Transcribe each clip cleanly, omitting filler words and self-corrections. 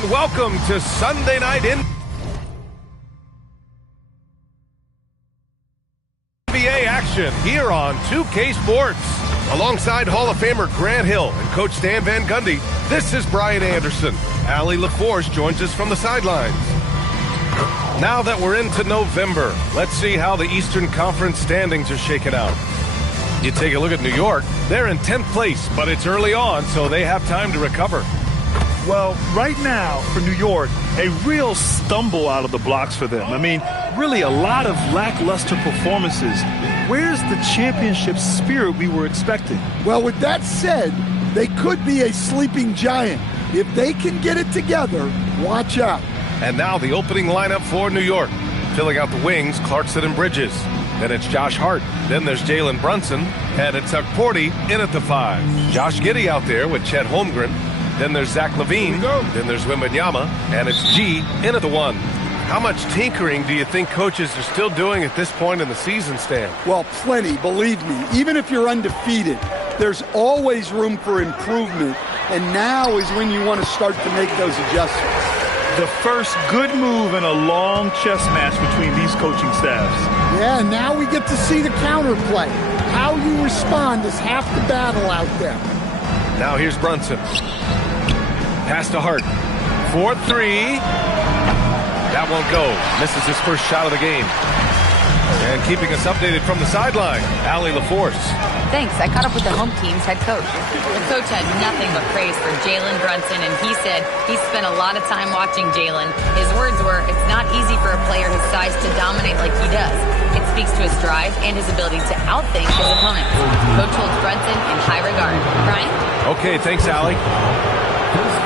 and welcome to Sunday Night NBA action here on 2K Sports. Alongside Hall of Famer Grant Hill and Coach Stan Van Gundy, this is Brian Anderson. Allie LaForce joins us from the sidelines. Now that we're into November, let's see how the Eastern Conference standings are shaking out. You take a look at New York, they're in 10th place, but it's early on, so they have time to recover. Well, right now for New York, a real stumble out of the blocks for them. I mean, really a lot of lackluster performances. Where's the championship spirit we were expecting? Well, with that said, they could be a sleeping giant. If they can get it together, watch out. And now the opening lineup for New York. Filling out the wings, Clarkson and Bridges. Then it's Josh Hart. Then there's Jalen Brunson. And it's Tuck Porty in at the 5. Josh Giddey out there with Chet Holmgren. Then there's Zach LaVine. Then there's Wembanyama. And it's G in at the 1. How much tinkering do you think coaches are still doing at this point in the season, Stan? Well, plenty, believe me. Even if you're undefeated, there's always room for improvement. And now is when you want to start to make those adjustments. The first good move in a long chess match between these coaching staffs. Yeah, and now we get to see the counterplay. How you respond is half the battle out there. Now here's Brunson. Pass to Hart. 4-3. That won't go. Misses his first shot of the game. And keeping us updated from the sideline, Allie LaForce. Thanks. I caught up with the home team's head coach. The coach had nothing but praise for Jalen Brunson, and he said he spent a lot of time watching Jalen. His words were, it's not easy for a player his size to dominate like he does. It speaks to his drive and his ability to outthink his opponents. Coach holds Brunson in high regard. Brian? Okay, thanks, Allie.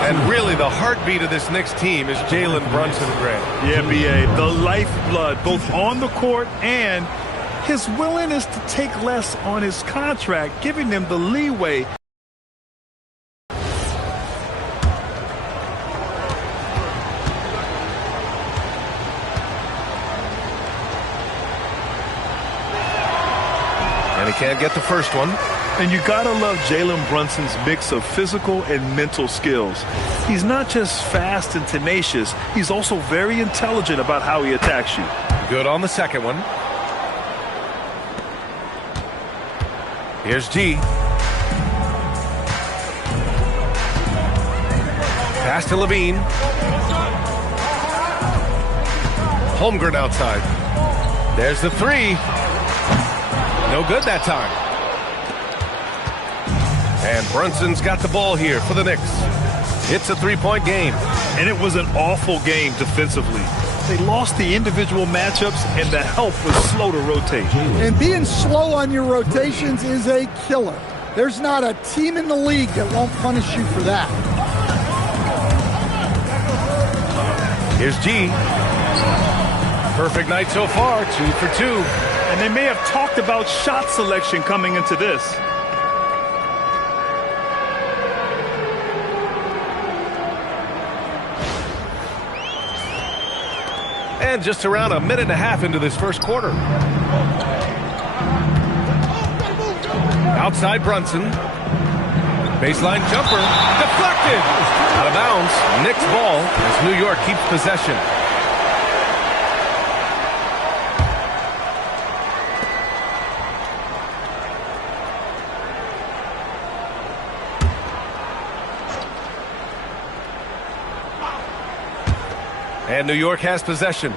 And really, the heartbeat of this Knicks team is Jalen Brunson, Grant. Yeah, B.A., the lifeblood, both on the court and his willingness to take less on his contract, giving them the leeway. And he can't get the first one. And you gotta love Jalen Brunson's mix of physical and mental skills. He's not just fast and tenacious, he's also very intelligent about how he attacks you. Good on the second one. Here's G. Pass to LaVine. Holmgren outside. There's the 3. No good that time. And Brunson's got the ball here for the Knicks. It's a 3-point game. And it was an awful game defensively. They lost the individual matchups, and the help was slow to rotate. And being slow on your rotations is a killer. There's not a team in the league that won't punish you for that. Here's G. Perfect night so far, 2 for 2. And they may have talked about shot selection coming into this. And just around a minute and a half into this first quarter. Outside Brunson. Baseline jumper. Deflected. Out of bounds. Knicks ball as New York keeps possession. And New York has possession.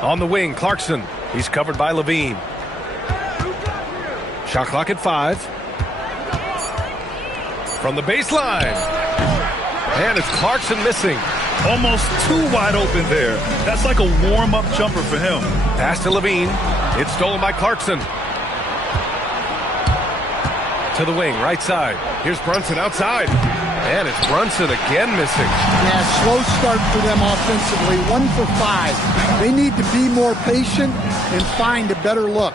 On the wing, Clarkson. He's covered by LaVine. Shot clock at 5. From the baseline. And it's Clarkson missing. Almost too wide open there. That's like a warm-up jumper for him. Pass to LaVine. It's stolen by Clarkson. To the wing, right side. Here's Brunson outside. And it's Brunson again missing. Yeah, slow start for them offensively. 1 for 5. They need to be more patient and find a better look.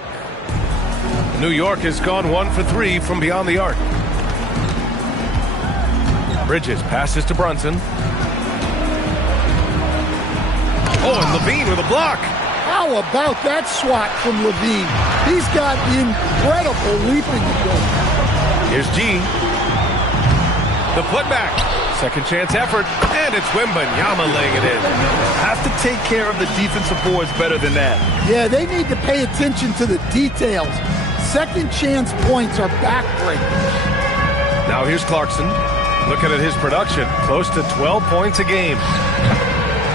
New York has gone 1 for 3 from beyond the arc. Bridges passes to Brunson. Oh, and LaVine with a block. How about that swat from LaVine? He's got incredible leaping ability. Here's G. The putback. Second chance effort, and it's Wembanyama laying it in. Have to take care of the defensive boards better than that. Yeah, they need to pay attention to the details. Second chance points are backbreakers. Now here's Clarkson. Looking at his production, close to 12 points a game.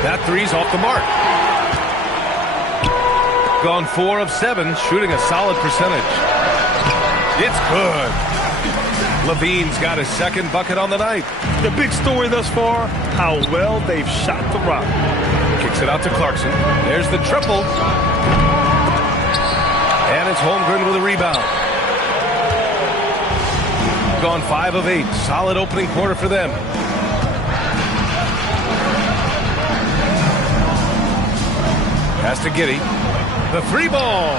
That three's off the mark. Gone 4 of 7, shooting a solid percentage. It's good. Levine's got his second bucket on the night. The big story thus far, how well they've shot the rock. Kicks it out to Clarkson. There's the triple. And it's Holmgren with a rebound. Gone 5 of 8. Solid opening quarter for them. Pass to Giddey. The 3 ball.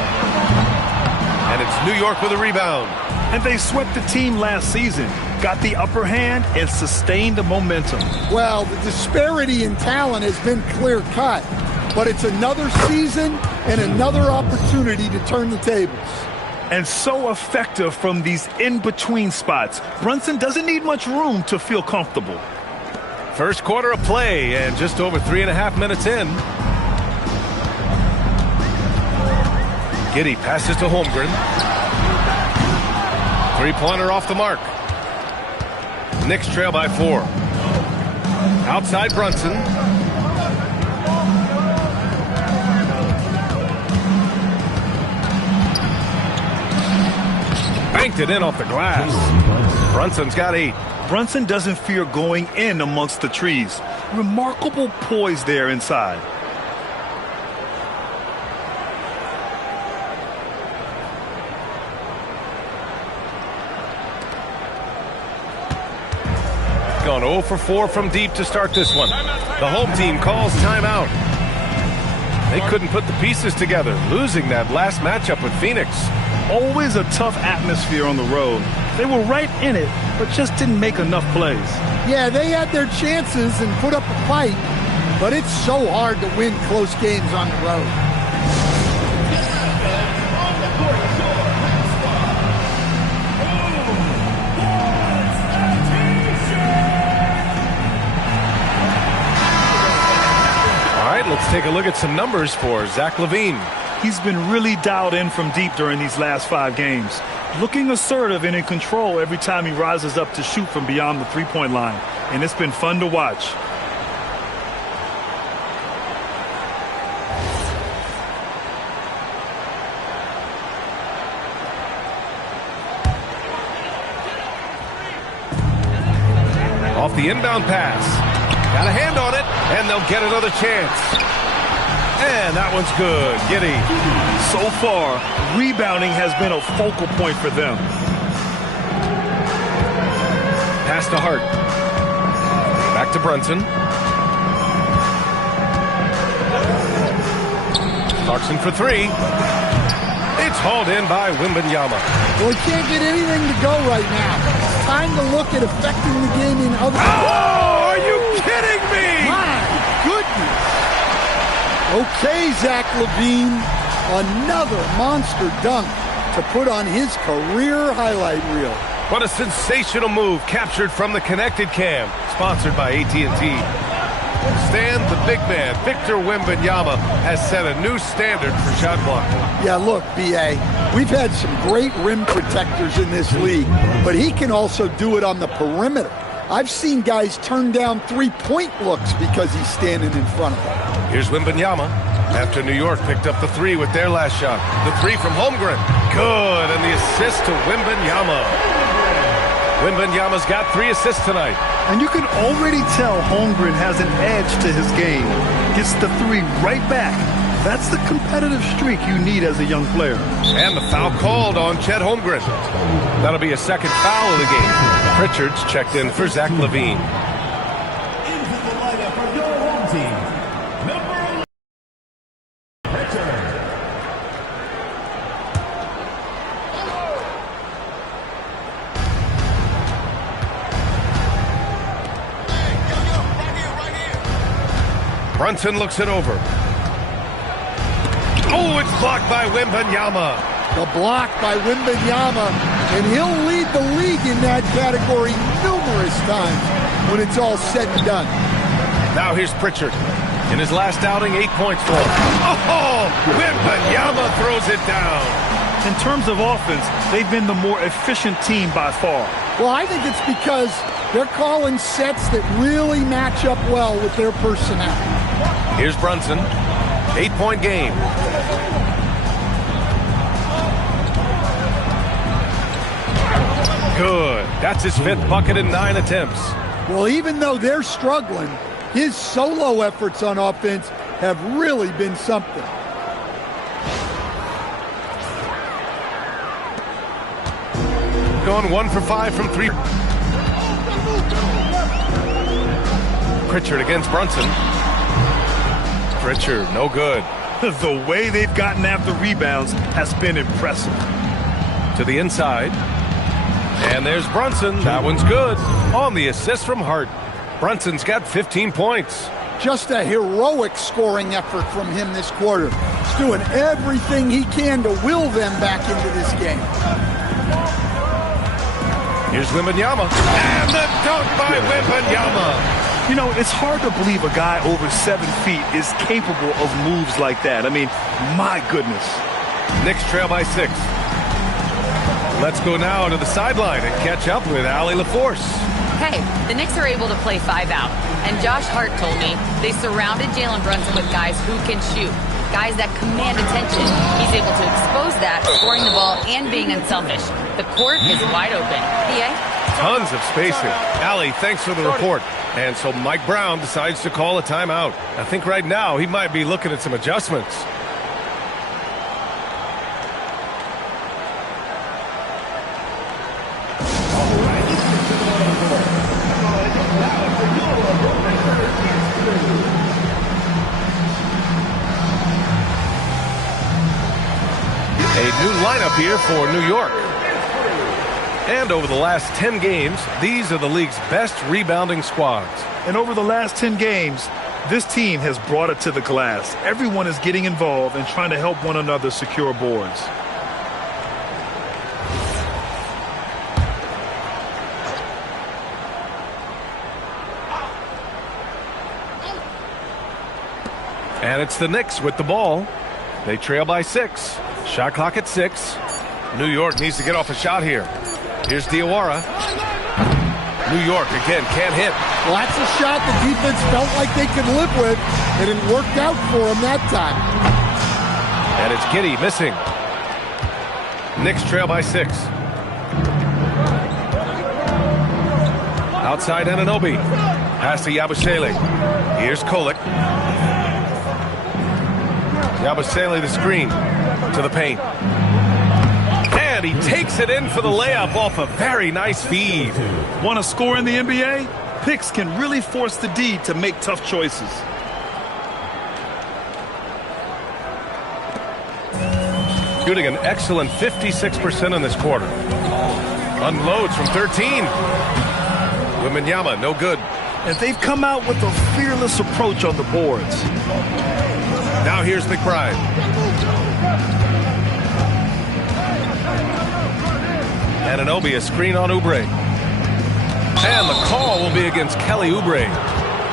And it's New York with a rebound. And they swept the team last season, got the upper hand, and sustained the momentum. Well, the disparity in talent has been clear-cut, but it's another season and another opportunity to turn the tables. And so effective from these in-between spots. Brunson doesn't need much room to feel comfortable. First quarter of play, and just over 3.5 minutes in. Giddey passes to Holmgren. Three-pointer off the mark. Knicks trail by 4. Outside Brunson. Banked it in off the glass. Brunson's got 8. Brunson doesn't fear going in amongst the trees. Remarkable poise there inside. Gone 0 for 4 from deep to start this one. The home team calls timeout. They couldn't put the pieces together, losing that last matchup with Phoenix. Always a tough atmosphere on the road. They were right in it, but just didn't make enough plays. Yeah, they had their chances and put up a fight, but it's so hard to win close games on the road. Let's take a look at some numbers for Zach LaVine. He's been really dialed in from deep during these last 5 games. Looking assertive and in control every time he rises up to shoot from beyond the three-point line. And it's been fun to watch. Off the inbound pass. Got a hand on it, and they'll get another chance. And that one's good. Giddey. So far, rebounding has been a focal point for them. Pass to Hart. Back to Brunson. Clarkson for 3. It's hauled in by Wembanyama. Well, he can't get anything to go right now. It's time to look at affecting the game in other ways. Oh, are you kidding me? My goodness. Okay, Zach LaVine, another monster dunk to put on his career highlight reel. What a sensational move, captured from the connected cam, sponsored by AT&T. Stan, the big man, Victor Wembanyama, has set a new standard for shot blocking. Yeah, look, B.A., we've had some great rim protectors in this league, but he can also do it on the perimeter. I've seen guys turn down three-point looks because he's standing in front of them. Here's Wembanyama after New York picked up the 3 with their last shot. The 3 from Holmgren. Good, and the assist to Wembanyama. Wembanyama's got 3 assists tonight. And you can already tell Holmgren has an edge to his game. Gets the 3 right back. That's the competitive streak you need as a young player. And the foul called on Chet Holmgren. That'll be a second foul of the game. Pritchard's checked in for Zach LaVine. Into the lineup for your home team, number 11, Pritchard. Brunson looks it over. Oh, it's blocked by Wembanyama. The block by Wembanyama, and he'll lead the league in that category numerous times when it's all said and done. Now here's Pritchard. In his last outing, 8 points for him. Oh, Wembanyama throws it down. In terms of offense, they've been the more efficient team by far. Well, I think it's because they're calling sets that really match up well with their personnel. Here's Brunson. 8-point game. Good. That's his 5th bucket in 9 attempts. Well, even though they're struggling, his solo efforts on offense have really been something. Going 1 for 5 from 3. Pritchard against Brunson. Pritchard, no good. The way they've gotten after rebounds has been impressive. To the inside. And there's Brunson. That one's good. On the assist from Hart. Brunson's got 15 points. Just a heroic scoring effort from him this quarter. He's doing everything he can to will them back into this game. Here's Wembanyama. And the dunk by Wembanyama. You know, it's hard to believe a guy over 7 feet is capable of moves like that. I mean, my goodness. Knicks trail by 6. Let's go now to the sideline and catch up with Allie LaForce. Hey, the Knicks are able to play 5 out. And Josh Hart told me they surrounded Jalen Brunson with guys who can shoot. Guys that command attention. He's able to expose that, scoring the ball and being unselfish. The court is wide open. PA? Tons of spacing. Allie, thanks for the report. And so Mike Brown decides to call a timeout. I think right now he might be looking at some adjustments. A new lineup here for New York. And over the last 10 games, these are the league's best rebounding squads. And over the last 10 games, this team has brought it to the glass. Everyone is getting involved and trying to help one another secure boards. And it's the Knicks with the ball. They trail by 6. Shot clock at 6. New York needs to get off a shot here. Here's Diawara. New York again can't hit. Well, that's a shot the defense felt like they could live with, and it worked out for them that time. And it's Giddey missing. Knicks trail by 6. Outside Anunoby. Pass to Yabusele. Here's Kolek. Yabusele the screen to the paint. And he takes it in for the layup off a very nice feed. Want to score in the NBA? Picks can really force the D to make tough choices. Shooting an excellent 56% in this quarter. Unloads from 13. Wembanyama, no good. And they've come out with a fearless approach on the boards. Now here's McBride. Anunoby, a screen on Oubre. And the call will be against Kelly Oubre.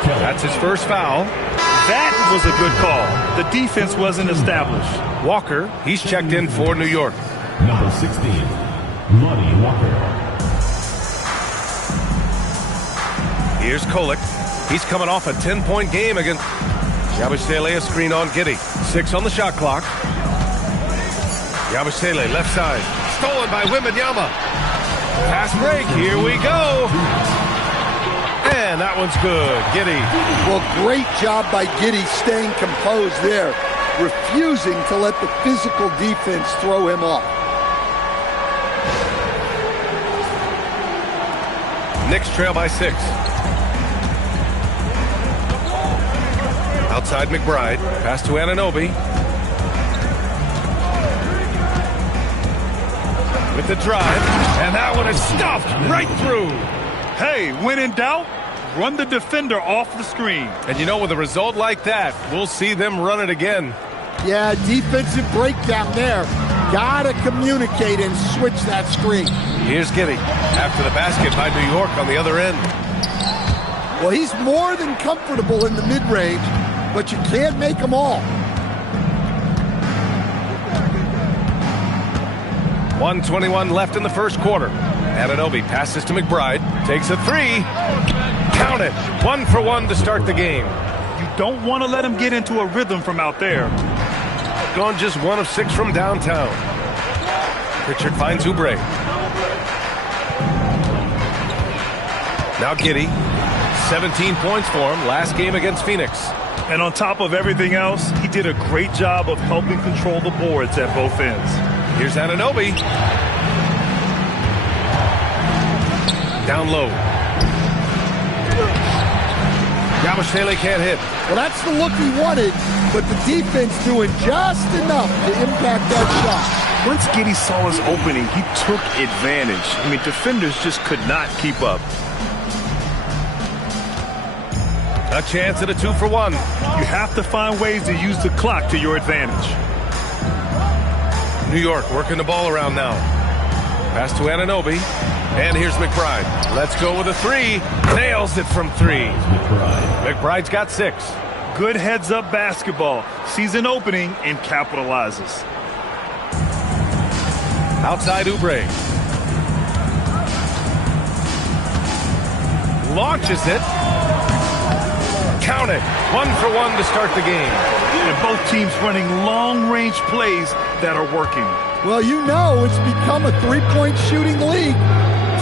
That's his first foul. That was a good call. The defense wasn't established. Walker, he's checked in for New York. Number 16, Lonnie Walker. Here's Kolek. He's coming off a 10-point game against Yabusele, a screen on Giddey. 6 on the shot clock. Yabusele, left side. Stolen by Wembanyama. Pass break. Here we go. And that one's good. Giddey. Well, great job by Giddey staying composed there, refusing to let the physical defense throw him off. Knicks trail by 6. Outside McBride. Pass to Anunoby. With the drive. And that one is stuffed right through. Hey, when in doubt, run the defender off the screen. And you know, with a result like that, we'll see them run it again. Yeah, defensive breakdown there. Gotta communicate and switch that screen. Here's Giddy after the basket by New York on the other end. Well, he's more than comfortable in the mid-range, but you can't make them all. 1:21 left in the first quarter. Anunoby passes to McBride, takes a three. Count it. 1 for 1 to start the game. You don't want to let him get into a rhythm from out there. Gone just 1 of 6 from downtown. Pritchard finds Oubre. Now Giddy. 17 points for him last game against Phoenix. And on top of everything else, he did a great job of helping control the boards at both ends. Here's Anunoby. Down low. Yabusele can't hit. Well, that's the look he wanted, but the defense doing just enough to impact that shot. Once Giddy saw his opening, he took advantage. I mean, defenders just could not keep up. A chance at a 2 for 1. You have to find ways to use the clock to your advantage. New York working the ball around now. Pass to Anunoby. And here's McBride. Let's go with a 3. Nails it from 3. McBride's got 6. Good heads-up basketball. Sees an opening and capitalizes. Outside Oubre. Launches it. Count it. 1 for 1 to start the game. And both teams running long-range plays that are working. Well, you know it's become a three-point shooting league.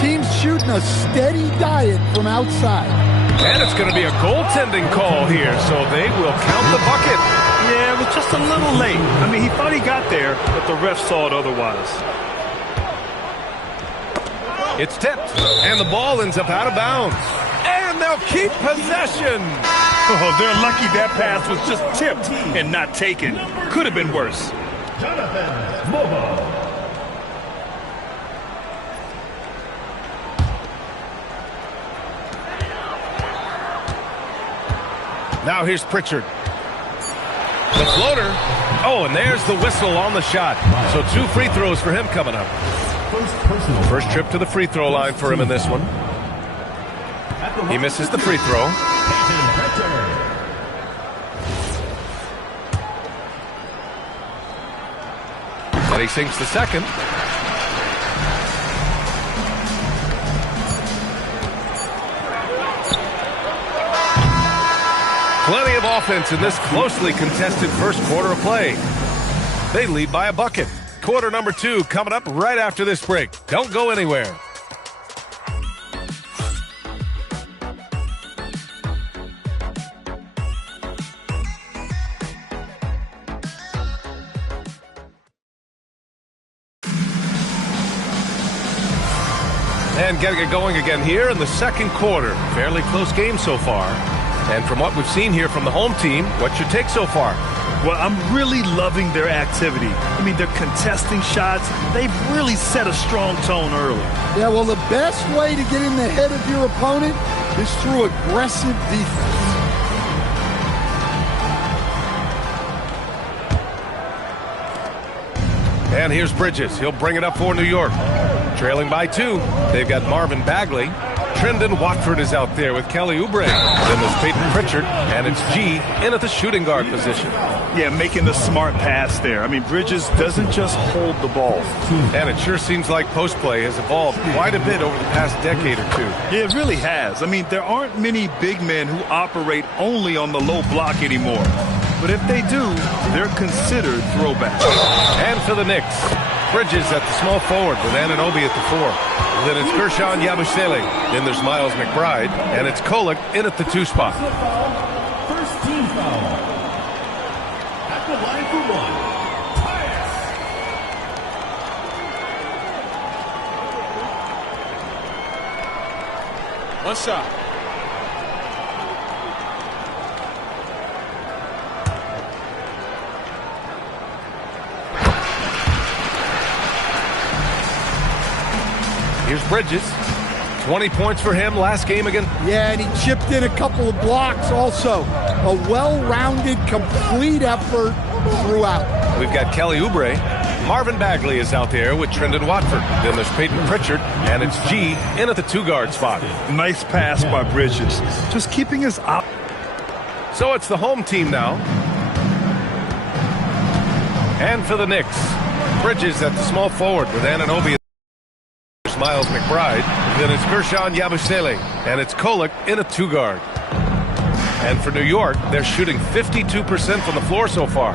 Teams shooting a steady diet from outside. And it's going to be a goaltending call here, so they will count the bucket. Yeah, it was just a little late. I mean, he thought he got there, but the ref saw it otherwise. It's tipped, and the ball ends up out of bounds. And they'll keep possession. Oh, they're lucky that pass was just tipped and not taken. Could have been worse. Jonathan Mobo. Now here's Pritchard. The floater. Oh, and there's the whistle on the shot. So 2 free throws for him coming up. First trip to the free throw line for him in this one. He misses the free throw. And he sinks the second. Plenty of offense in this closely contested first quarter of play. They lead by a bucket. Quarter number 2 coming up right after this break. Don't go anywhere. And getting it going again here in the second quarter. Fairly close game so far. And from what we've seen here from the home team, what's your take so far? Well, I'm really loving their activity. I mean, they're contesting shots. They've really set a strong tone early. Yeah, well, the best way to get in the head of your opponent is through aggressive defense. And here's Bridges. He'll bring it up for New York. Trailing by 2. They've got Marvin Bagley. Trendon Watford is out there with Kelly Oubre. Then there's Peyton Pritchard, and it's G in at the shooting guard position. Yeah, making the smart pass there. I mean, Bridges doesn't just hold the ball. And it sure seems like post play has evolved quite a bit over the past decade or 2. Yeah, it really has. I mean, there aren't many big men who operate only on the low block anymore. But if they do, they're considered throwbacks. And for the Knicks, Bridges at the small forward with Anunoby at the 4. Then it's Gershon Yabusele. Then there's Miles McBride. And it's Kolek in at the 2 spot. First team foul. At the line for 1. One shot. Here's Bridges. 20 points for him last game again. Yeah, and he chipped in a couple of blocks also. A well-rounded, complete effort throughout. We've got Kelly Oubre. Marvin Bagley is out there with Trendon Watford. Then there's Peyton Pritchard, and it's G in at the 2-guard spot. Nice pass by Bridges. Just keeping his eye. So it's the home team now. And for the Knicks, Bridges at the small forward with Anunoby. Miles McBride. Then it's Gershon Yabusele, and it's Kolek in a 2-guard. And for New York, they're shooting 52% from the floor so far.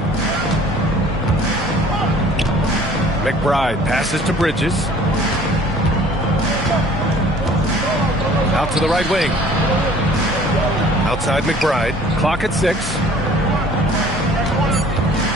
McBride passes to Bridges. Out to the right wing. Outside McBride. Clock at 6.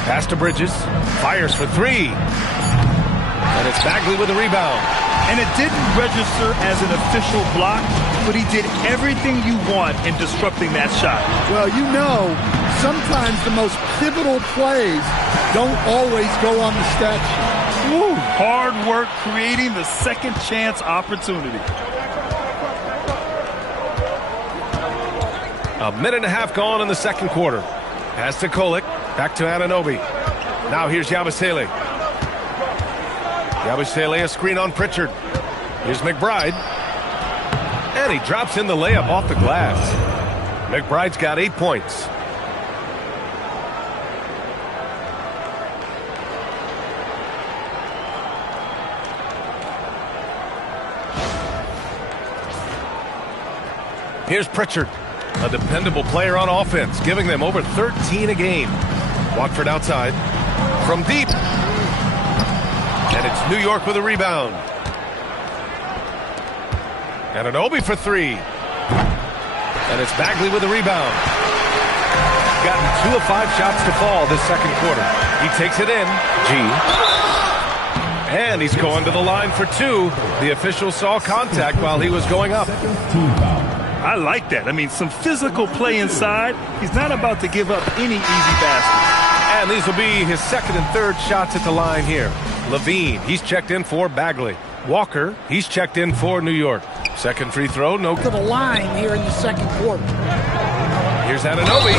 Pass to Bridges. Fires for 3. And it's Bagley with the rebound. And it didn't register as an official block, but he did everything you want in disrupting that shot. Well, you know, sometimes the most pivotal plays don't always go on the stat sheet. Woo, hard work creating the second chance opportunity. A minute and a half gone in the second quarter. Pass to Kolek. Back to Anunoby. Now here's Yabusele. Yabusele, a screen on Pritchard. Here's McBride. And he drops in the layup off the glass. McBride's got 8 points. Here's Pritchard, a dependable player on offense, giving them over 13 a game. Watford outside. From deep. And it's New York with a rebound. Anunoby for 3. And it's Bagley with a rebound. Gotten 2 of 5 shots to fall this second quarter. He takes it in. G. And he's going to the line for 2. The official saw contact while he was going up. I like that. I mean, some physical play inside. He's not about to give up any easy baskets. And these will be his second and third shots at the line here. Levine, he's checked in for Bagley. Walker, he's checked in for New York. Second free throw, no. To the line here in the second quarter. Here's Anunoby.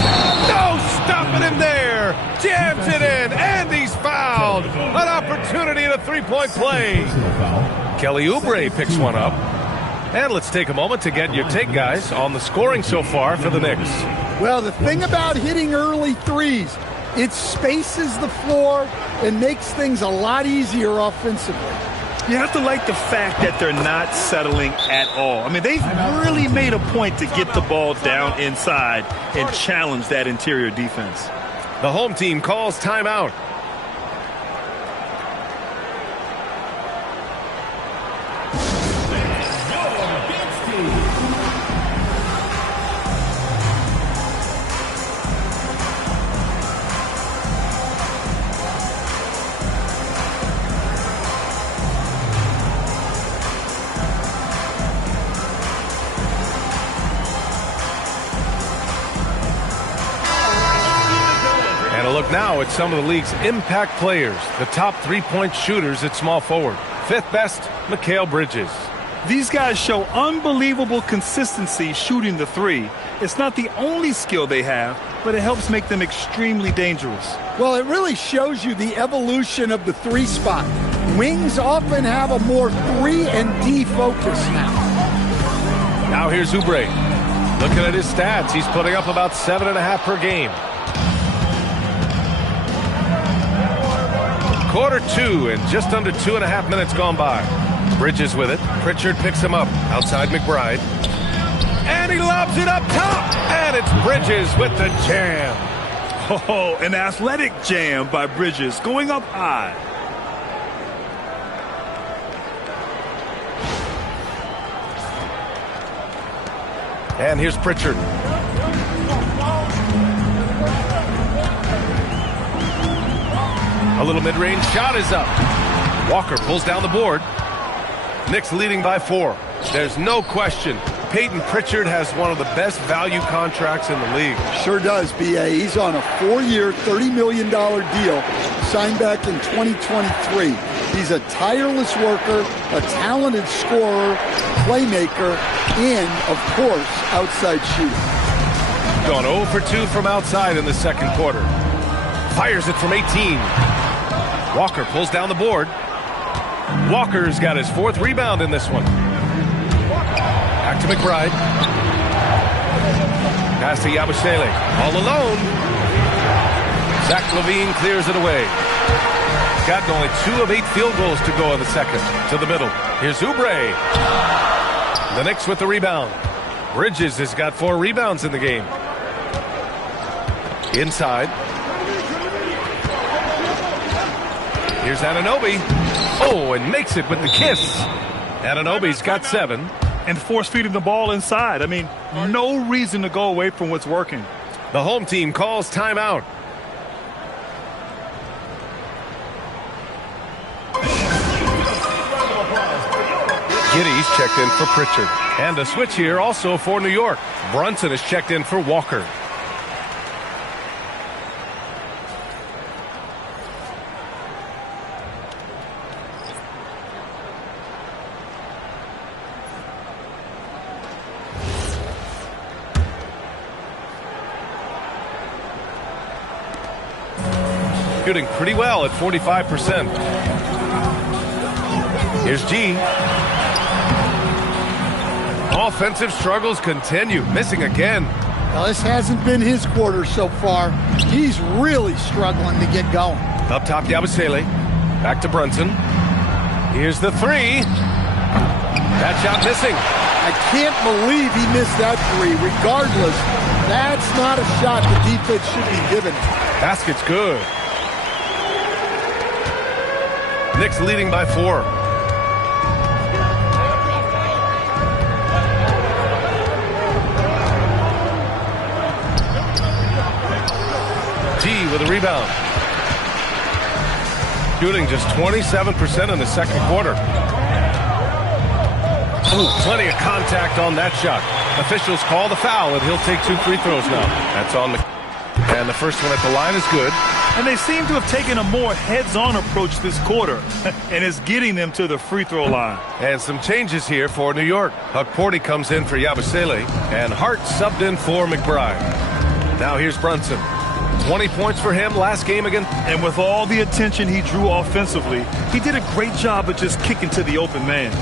No stopping him there. Jams it in, and he's fouled. An opportunity in a three-point play. Kelly Oubre picks one up. And let's take a moment to get your take, guys, on the scoring so far for the Knicks. Well, the thing about hitting early threes, it spaces the floor and makes things a lot easier offensively. You have to like the fact that they're not settling at all. I mean, they've really made a point to get the ball down inside and challenge that interior defense. The home team calls timeout. Look now at some of the league's impact players, the top three-point shooters at small forward. Fifth best, Mikal Bridges. These guys show unbelievable consistency shooting the three. It's not the only skill they have, but it helps make them extremely dangerous. Well, it really shows you the evolution of the three spot. Wings often have a more 3-and-D focus now. Now here's Oubre. Looking at his stats, he's putting up about 7.5 per game. Quarter 2 and just under 2.5 minutes gone by. Bridges with it. Pritchard picks him up. Outside McBride. And he lobs it up top. And it's Bridges with the jam. Oh, an athletic jam by Bridges going up high. And here's Pritchard. A little mid-range shot is up. Walker pulls down the board. Knicks leading by 4. There's no question. Peyton Pritchard has one of the best value contracts in the league. Sure does, B.A. He's on a 4-year, $30 million deal signed back in 2023. He's a tireless worker, a talented scorer, playmaker, and, of course, outside shooter. Gone 0 for 2 from outside in the second quarter. Fires it from 18. Walker pulls down the board. Walker's got his 4th rebound in this one. Back to McBride. Pass to Yabusele. All alone. Zach LaVine clears it away. Gotten only 2 of 8 field goals to go in the second. To the middle. Here's Oubre. The Knicks with the rebound. Bridges has got 4 rebounds in the game. Inside. Here's Anunoby. Oh, and makes it with the kiss. Anunoby's got 7. And force feeding the ball inside. I mean, no reason to go away from what's working. The home team calls timeout. Giddy's checked in for Pritchard. And a switch here also for New York. Brunson is checked in for Walker. Shooting pretty well at 45%. Here's G. Offensive struggles continue. Missing again. Well, this hasn't been his quarter so far. He's really struggling to get going. Up top, Yabusele. Back to Brunson. Here's the 3. That shot missing. I can't believe he missed that 3. Regardless, that's not a shot the defense should be given. Basket's good. Knicks leading by 4. G with a rebound. Shooting just 27% in the second quarter. Ooh, plenty of contact on that shot. Officials call the foul, and he'll take 2 free throws now. That's on the... And the first one at the line is good. And they seem to have taken a more heads-on approach this quarter, and it's getting them to the free throw line. And some changes here for New York. Hukporti comes in for Yabusele, and Hart subbed in for McBride. Now here's Brunson. 20 points for him last game again. And with all the attention he drew offensively, he did a great job of just kicking to the open man.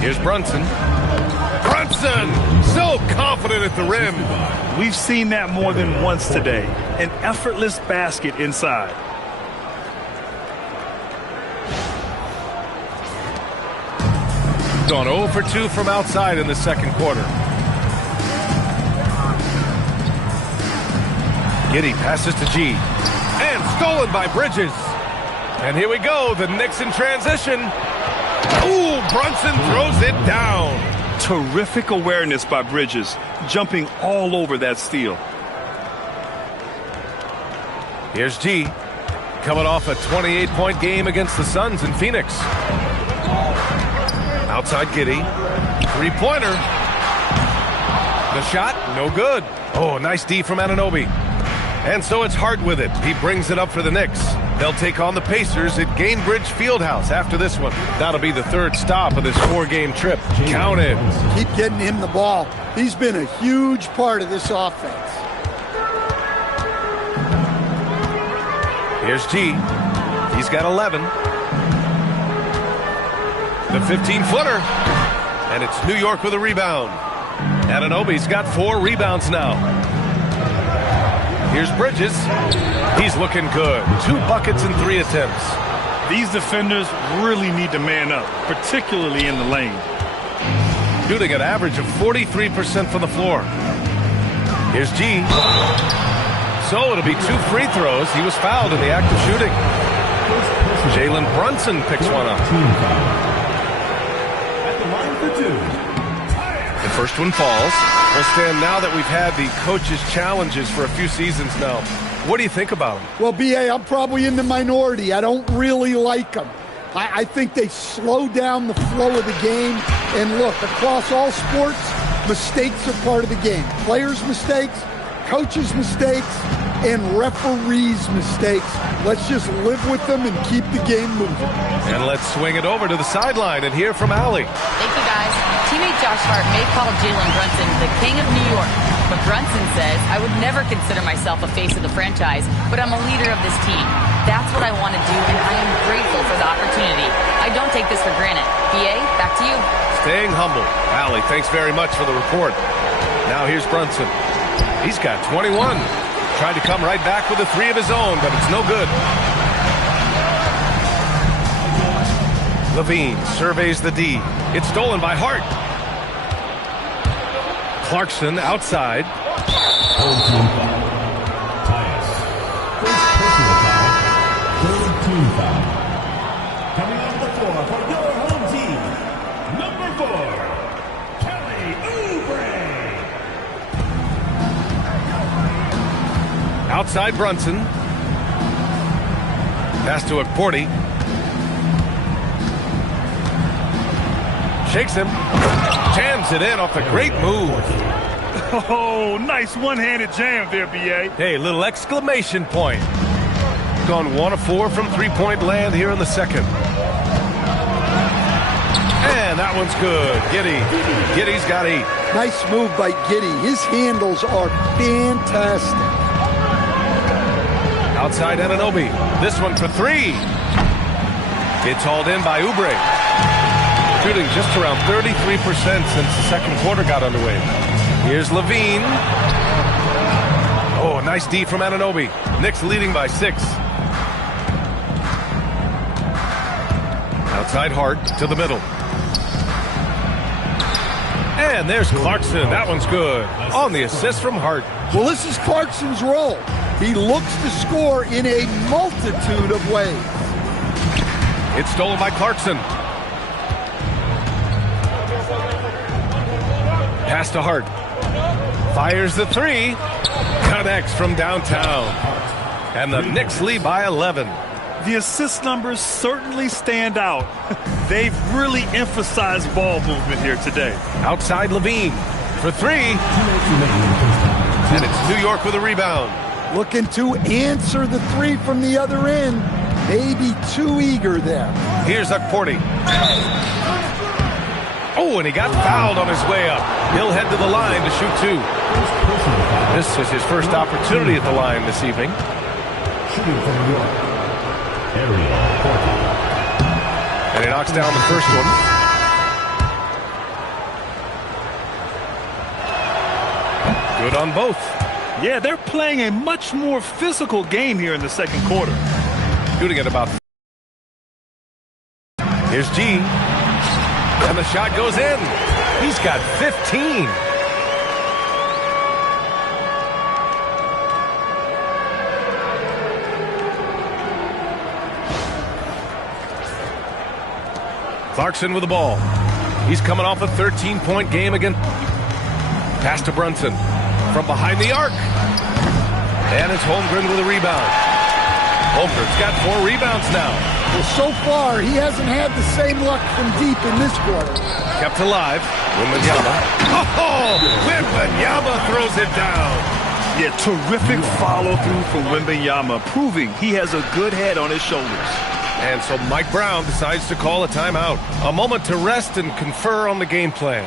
Here's Brunson. Brunson! So confident at the rim. We've seen that more than once today. An effortless basket inside. Gone 0 for 2 from outside in the second quarter. Giddey passes to G. And stolen by Bridges. And here we go, the Knicks in transition. Ooh, Brunson throws it down. Terrific awareness by Bridges, jumping all over that steal. Here's G, coming off a 28-point game against the Suns in Phoenix. Outside Giddey, 3-pointer. The shot, no good. Oh, nice D from Anunoby. And so it's Hart with it. He brings it up for the Knicks. They'll take on the Pacers at Gainbridge Fieldhouse after this one. That'll be the 3rd stop of this 4-game trip. Count it. Keep getting him the ball. He's been a huge part of this offense. Here's G. He's got 11. The 15-footer. And it's New York with a rebound. Anunoby's got 4 rebounds now. Here's Bridges. He's looking good. 2 buckets and 3 attempts. These defenders really need to man up, particularly in the lane. Shooting an average of 43% from the floor. Here's G. So it'll be 2 free throws. He was fouled in the act of shooting. Jalen Brunson picks one up. At the line for 2. The first one falls. We'll stand now that we've had the coaches' challenges for a few seasons now. What do you think about them? Well, B.A., I'm probably in the minority. I don't really like them. I think they slow down the flow of the game. And look, across all sports, mistakes are part of the game. Players' mistakes, coaches' mistakes, and referees' mistakes. Let's just live with them and keep the game moving. And let's swing it over to the sideline and hear from Allie. Thank you, guys. Teammate Josh Hart may call Jalen Brunson the king of New York, but Brunson says, I would never consider myself a face of the franchise, but I'm a leader of this team. That's what I want to do, and I am grateful for the opportunity. I don't take this for granted. BA, back to you. Staying humble. Allie, thanks very much for the report. Now here's Brunson. He's got 21. Tried to come right back with a three of his own, but it's no good. Levine surveys the D. It's stolen by Hart. Clarkson outside. Third team foul. Tyus. First personal foul. Third team foul. Coming off the floor for your home team, number 4, Kelly Oubre. Outside Brunson. Pass to Akporti. Shakes him. Jams it in off the great move. Oh, nice one-handed jam there, B.A. Hey, little exclamation point. Gone 1 of 4 from three-point land here in the second. And that one's good. Giddey's got 8. Nice move by Giddey. His handles are fantastic. Outside Anunoby. This one for 3. It's hauled in by Oubre. Shooting just around 33% since the second quarter got underway. Here's Levine. Oh, a nice D from Anunoby. Knicks leading by 6. Outside Hart to the middle. And there's Clarkson. That one's good. On the assist from Hart. Well, this is Clarkson's role. He looks to score in a multitude of ways. It's stolen by Clarkson. Pass to Hart. Fires the 3. Connects from downtown. And the Knicks lead by 11. The assist numbers certainly stand out. They've really emphasized ball movement here today. Outside Levine for 3. And it's New York with a rebound. Looking to answer the 3 from the other end. Maybe too eager there. Here's Akporti. Oh, and he got fouled on his way up. He'll head to the line to shoot 2. This is his first opportunity at the line this evening. Shooting from New York. And he knocks down the first one. Good on both. Yeah, they're playing a much more physical game here in the second quarter. Shooting at about. Here's G. And the shot goes in. He's got 15. Clarkson with the ball. He's coming off a 13-point game again. Pass to Brunson from behind the arc. And it's Holmgren with a rebound. Holmgren's got 4 rebounds now. Well, so far, he hasn't had the same luck from deep in this quarter. Kept alive. Wembanyama. Oh! Wembanyama throws it down. Yeah, terrific follow-through from Wembanyama, proving he has a good head on his shoulders. And so Mike Brown decides to call a timeout. A moment to rest and confer on the game plan.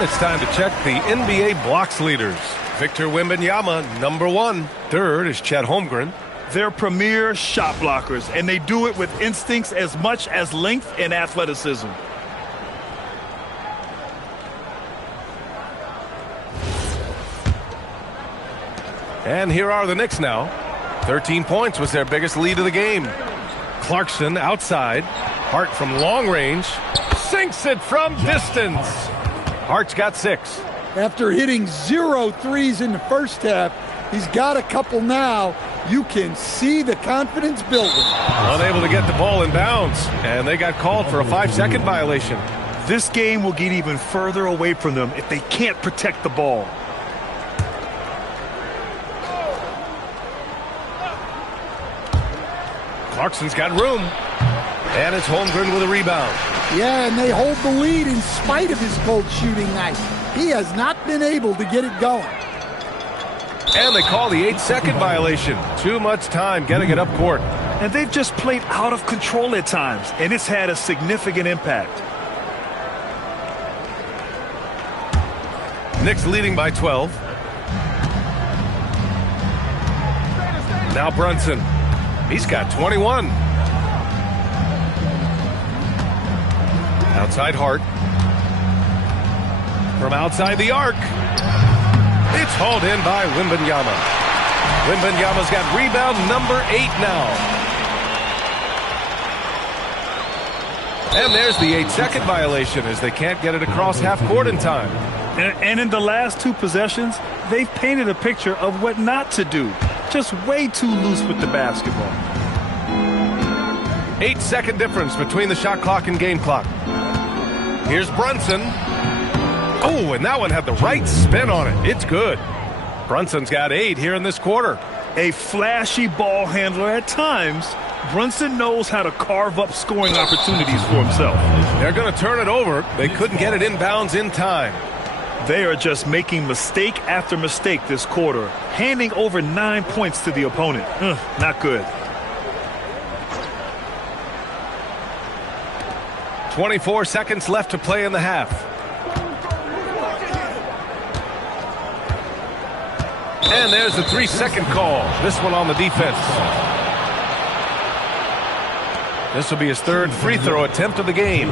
And it's time to check the NBA blocks leaders. Victor Wembanyama, number 1. Third is Chet Holmgren. They're premier shot blockers, and they do it with instincts as much as length and athleticism. And here are the Knicks now. 13 points was their biggest lead of the game. Clarkson outside. Hart from long range. Sinks it from distance. Hart's got 6. After hitting 0 threes in the first half, he's got a couple now. You can see the confidence building. Unable to get the ball in bounds, and they got called for a 5-second violation. This game will get even further away from them if they can't protect the ball. Clarkson's got room. And it's Holmgren with a rebound. Yeah, and they hold the lead in spite of his cold shooting night. He has not been able to get it going. And they call the 8-second violation. Too much time getting it up court. And they've just played out of control at times, and it's had a significant impact. Knicks leading by 12. Now Brunson. He's got 21. Outside Hart. From outside the arc. It's hauled in by Wembanyama. Wembanyama's got rebound number 8 now. And there's the 8-second violation as they can't get it across half court in time. And in the last 2 possessions, they've painted a picture of what not to do. Just way too loose with the basketball. 8-second difference between the shot clock and game clock. Here's Brunson. Oh, and that one had the right spin on it. It's good. Brunson's got 8 here in this quarter. A flashy ball handler at times, Brunson knows how to carve up scoring opportunities for himself. They're going to turn it over. They couldn't get it inbounds in time. They are just making mistake after mistake this quarter, handing over 9 points to the opponent. Not good. 24 seconds left to play in the half. And there's the 3-second call. This one on the defense. This will be his 3rd free throw attempt of the game.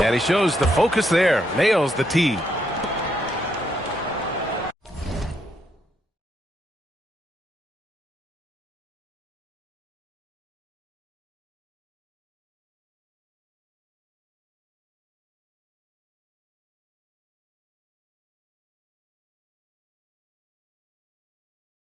And he shows the focus there. Nails the tee.